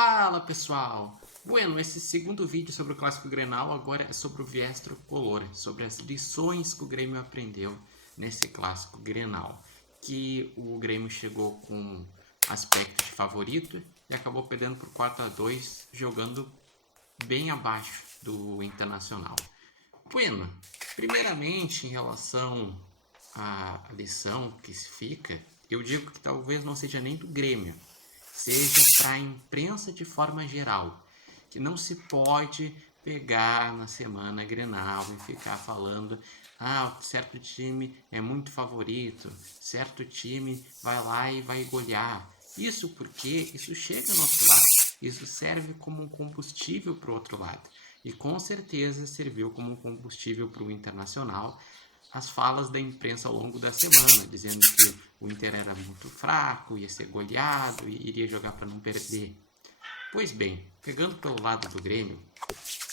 Fala pessoal! Bueno, esse segundo vídeo sobre o Clássico Grenal agora é sobre o viés tricolor, sobre as lições que o Grêmio aprendeu nesse Clássico Grenal. Que o Grêmio chegou com aspecto de favorito e acabou perdendo por 4-2, jogando bem abaixo do Internacional. Bueno, primeiramente em relação à lição que se fica, eu digo que talvez não seja nem do Grêmio, seja para a imprensa de forma geral, que não se pode pegar na semana Grenal e ficar falando certo time é muito favorito, certo time vai lá e vai golear. Isso porque isso chega no outro lado, isso serve como um combustível para o outro lado. E com certeza serviu como um combustível para o Internacional as falas da imprensa ao longo da semana, dizendo que o Inter era muito fraco, ia ser goleado e iria jogar para não perder. Pois bem, pegando pelo lado do Grêmio,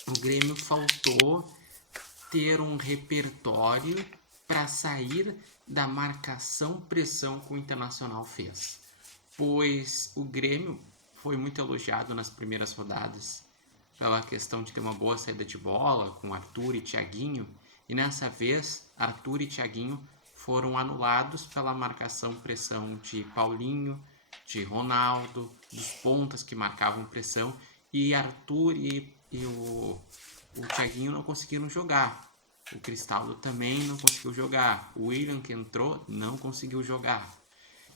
o Grêmio faltou ter um repertório para sair da marcação-pressão que o Internacional fez. Pois o Grêmio foi muito elogiado nas primeiras rodadas pela questão de ter uma boa saída de bola com Arthur e Thiaguinho, e nessa vez Arthur e Thiaguinho foram anulados pela marcação-pressão de Paulinho, de Ronaldo, dos pontas que marcavam pressão, e Arthur e o Thiaguinho não conseguiram jogar. O Cristaldo também não conseguiu jogar. O William, que entrou, não conseguiu jogar.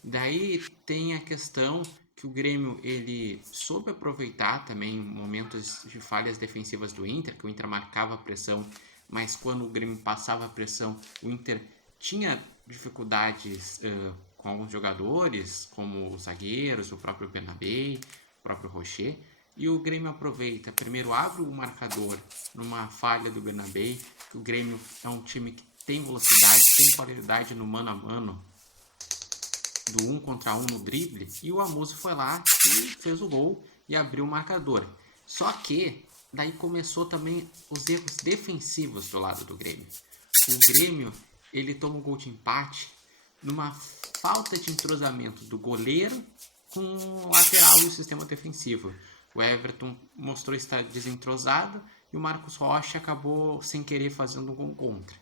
Daí tem a questão que o Grêmio ele soube aproveitar também momentos de falhas defensivas do Inter, que o Inter marcava a pressão, mas quando o Grêmio passava a pressão, o Inter tinha dificuldades com alguns jogadores, como os zagueiros, o próprio Bernabé, o próprio Rocher, e o Grêmio aproveita, primeiro abre o marcador numa falha do Bernabé, que o Grêmio é um time que tem velocidade, tem qualidade no mano a mano, do 1 contra 1 no drible, e o Amuso foi lá e fez o gol e abriu o marcador. Só que daí começou também os erros defensivos do lado do Grêmio. O Grêmio ele toma um gol de empate numa falta de entrosamento do goleiro com o lateral e o sistema defensivo. O Everton mostrou estar desentrosado e o Marcos Rocha acabou sem querer fazendo um gol contra.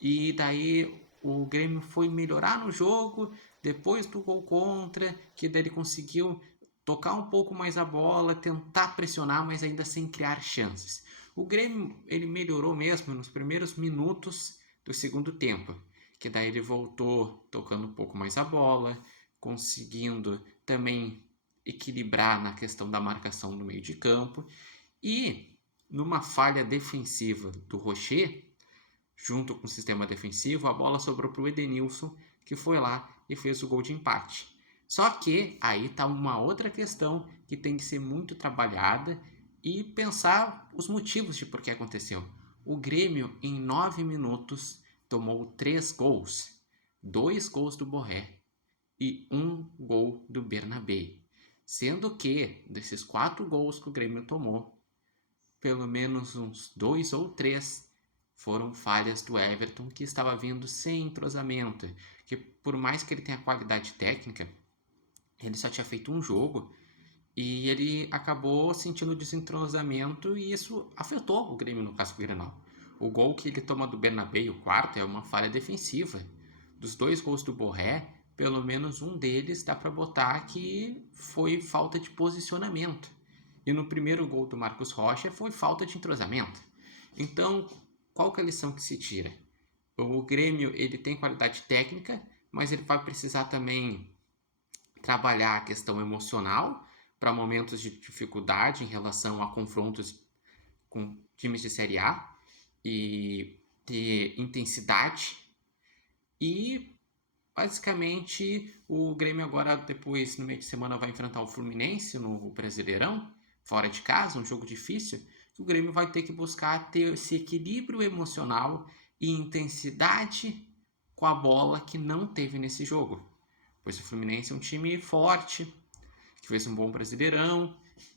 E daí o Grêmio foi melhorar no jogo depois do gol contra, que daí ele conseguiu tocar um pouco mais a bola, tentar pressionar, mas ainda sem criar chances. O Grêmio ele melhorou mesmo nos primeiros minutos do segundo tempo, que daí ele voltou tocando um pouco mais a bola, conseguindo também equilibrar na questão da marcação no meio de campo, e numa falha defensiva do Rocher, junto com o sistema defensivo, a bola sobrou para o Edenilson, que foi lá e fez o gol de empate. Só que aí está uma outra questão que tem que ser muito trabalhada e pensar os motivos de por que aconteceu. O Grêmio, em 9 minutos, tomou 3 gols. 2 gols do Borré e 1 gol do Bernabé. Sendo que, desses 4 gols que o Grêmio tomou, pelo menos uns 2 ou 3 foram falhas do Everton, que estava vindo sem entrosamento, que por mais que ele tenha qualidade técnica, ele só tinha feito um jogo e ele acabou sentindo desentrosamento e isso afetou o Grêmio no Clássico Grenal. O gol que ele toma do Bernabé, o quarto, é uma falha defensiva. Dos 2 gols do Borré, pelo menos um deles dá para botar que foi falta de posicionamento. E no primeiro gol do Marcos Rocha foi falta de entrosamento. Então, qual que é a lição que se tira? O Grêmio ele tem qualidade técnica, mas ele vai precisar também trabalhar a questão emocional para momentos de dificuldade em relação a confrontos com times de Série A e ter intensidade. E basicamente o Grêmio agora depois no meio de semana vai enfrentar o Fluminense no Brasileirão, fora de casa, um jogo difícil. O Grêmio vai ter que buscar ter esse equilíbrio emocional e intensidade com a bola que não teve nesse jogo. Pois o Fluminense é um time forte, que fez um bom Brasileirão,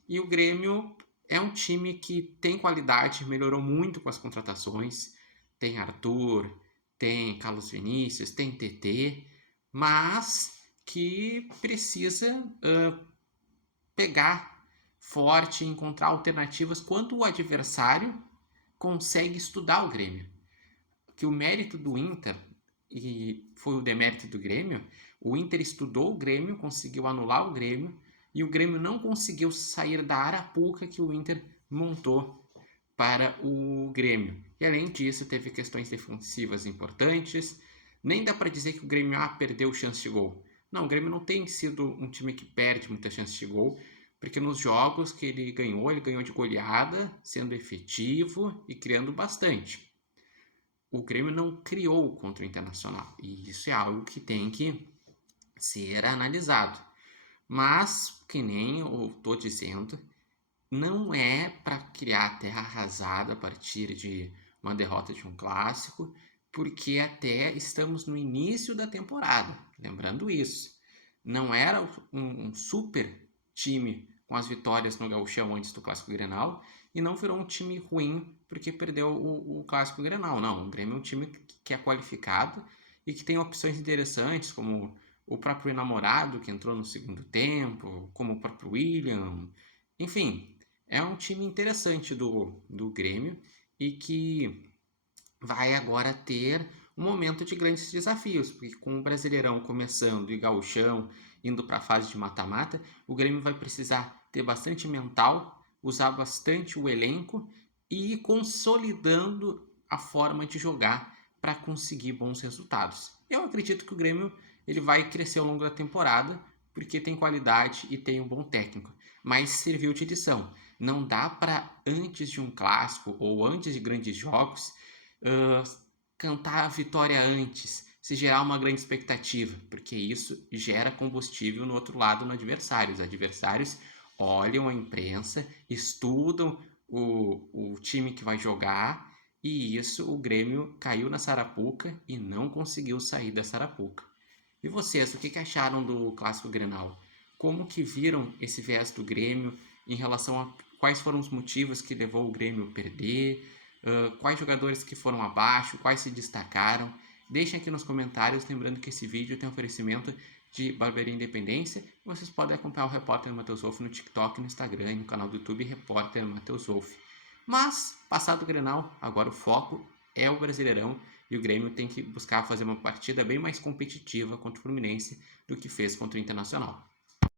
e o Grêmio é um time que tem qualidade, melhorou muito com as contratações, tem Arthur, tem Carlos Vinícius, tem TT, mas que precisa pegar forte em encontrar alternativas quando o adversário consegue estudar o Grêmio. Que o mérito do Inter e foi o demérito do Grêmio, o Inter estudou o Grêmio, conseguiu anular o Grêmio e o Grêmio não conseguiu sair da arapuca que o Inter montou para o Grêmio. E além disso, teve questões defensivas importantes. Nem dá para dizer que o Grêmio perdeu chance de gol. Não, o Grêmio não tem sido um time que perde muita chance de gol, porque nos jogos que ele ganhou de goleada, sendo efetivo e criando bastante. O Grêmio não criou contra o Internacional, e isso é algo que tem que ser analisado. Mas, que nem eu estou dizendo, não é para criar terra arrasada a partir de uma derrota de um clássico, porque até estamos no início da temporada, lembrando isso. Não era um super time com as vitórias no Gauchão antes do Clássico Grenal e não virou um time ruim porque perdeu o Clássico Grenal. Não, o Grêmio é um time que é qualificado e que tem opções interessantes, como o próprio Namorado, que entrou no segundo tempo, como o próprio William. Enfim, é um time interessante do Grêmio e que vai agora ter um momento de grandes desafios, porque com o Brasileirão começando e Gauchão indo para a fase de mata-mata, o Grêmio vai precisar ter bastante mental, usar bastante o elenco e ir consolidando a forma de jogar para conseguir bons resultados. Eu acredito que o Grêmio ele vai crescer ao longo da temporada, porque tem qualidade e tem um bom técnico, mas serviu de lição. Não dá para, antes de um clássico ou antes de grandes jogos, cantar a vitória antes, se gerar uma grande expectativa, porque isso gera combustível no outro lado no adversário. Os adversários olham a imprensa, estudam o time que vai jogar, e isso o Grêmio caiu na Sarapuca e não conseguiu sair da Sarapuca. E vocês, o que acharam do Clássico Grenal? Como que viram esse viés do Grêmio em relação a quais foram os motivos que levou o Grêmio a perder? Quais jogadores que foram abaixo? Quais se destacaram? Deixem aqui nos comentários, lembrando que esse vídeo tem oferecimento de Barbearia Independência. Vocês podem acompanhar o Repórter Matheus Wolff no TikTok, no Instagram e no canal do YouTube Repórter Matheus Wolff. Mas, passado o Grenal, agora o foco é o Brasileirão e o Grêmio tem que buscar fazer uma partida bem mais competitiva contra o Fluminense do que fez contra o Internacional.